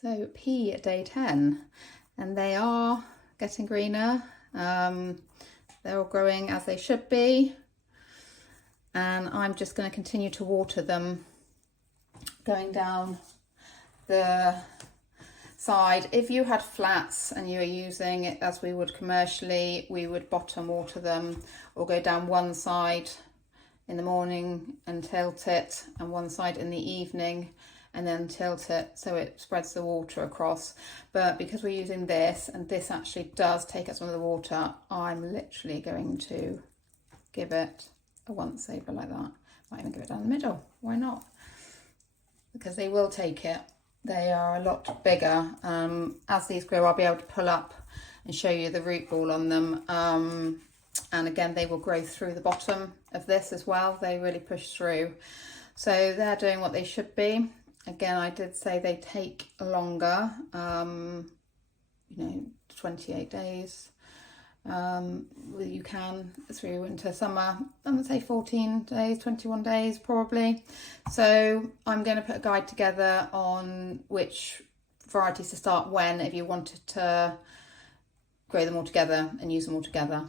So pea at day 10, and they are getting greener. They're all growing as they should be, and I'm just going to continue to water them going down the side. If you had flats and you were using it as we would commercially, we would bottom water them or go down one side in the morning and tilt it, and one side in the evening and then tilt it so it spreads the water across. But because we're using this, and this actually does take up some of the water, I'm literally going to give it a once over like that. Might even give it down the middle, why not? Because they will take it. They are a lot bigger. As these grow, I'll be able to pull up and show you the root ball on them. And again, they will grow through the bottom of this as well. They really push through. So they're doing what they should be. Again, I did say they take longer, 28 days. You can through winter, summer, I'm gonna say 14 days, 21 days probably. So I'm going to put a guide together on which varieties to start when, if you wanted to grow them all together and use them all together.